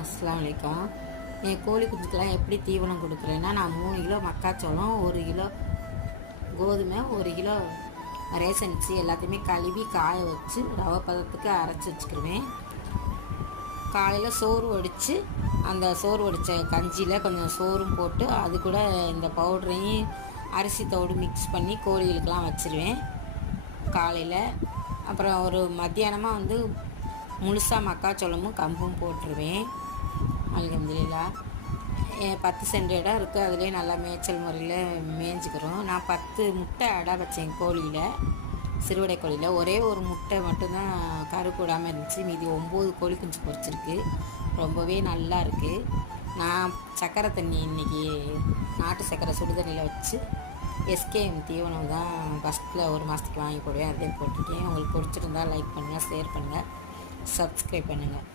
அஸ்ஸலாமு அலைக்கும். என் கோழி குஞ்சுக்கெல்லாம் எப்படி தீவனம் கொடுக்குறேன்னா, நான் 3 கிலோ மக்காச்சோளம், 1 கிலோ கோதுமை, 1 கிலோ ரேஷன் அரிசி எல்லாத்தையுமே கழுவி காய வச்சு ரவை பதத்துக்கு அரைச்சி வச்சுக்கிடுவேன். காலையில் சோறு வடித்து அந்த சோறு வடித்த கஞ்சியில் கொஞ்சம் சோறும் போட்டு அது கூட இந்த பவுடரையும் அரிசி தவிடு மிக்ஸ் பண்ணி கோழிகளுக்கெல்லாம் வச்சுருவேன் காலையில். அப்புறம் ஒரு மத்தியானமாக வந்து முழுசாக மக்காச்சோளமும் கம்பும் போட்டுருவேன். அல்ஹம்துலில்லாஹ். 10 சென்ட் இடம் இருக்குது, அதுலேயே நல்லா மேய்ச்சல் முறையில் மேய்ஞ்சிக்கிறோம். நான் 10 முட்டை அடை வச்சேன் கோழியில், சிறுவடை கோழியில். ஒரே ஒரு முட்டை மட்டும்தான் கரு போடாமல் இருந்துச்சு, மீதி 9 கோழி குஞ்சு பொரிச்சிருக்கு. ரொம்பவே நல்லா இருக்குது. நான் சக்கரை தண்ணி இன்றைக்கி நாட்டு சக்கரை சுடு தண்ணியில் வச்சு எஸ்கேஎம் தீவனம் தான் ஃபஸ்ட்டில் 1 மாதத்துக்கு வாங்கி போடுவேன். அதே போட்டிருக்கேன். உங்களுக்கு பிடிச்சிருந்தால் லைக் பண்ணுங்கள், ஷேர் பண்ணுங்கள், சப்ஸ்கிரைப் பண்ணுங்கள்.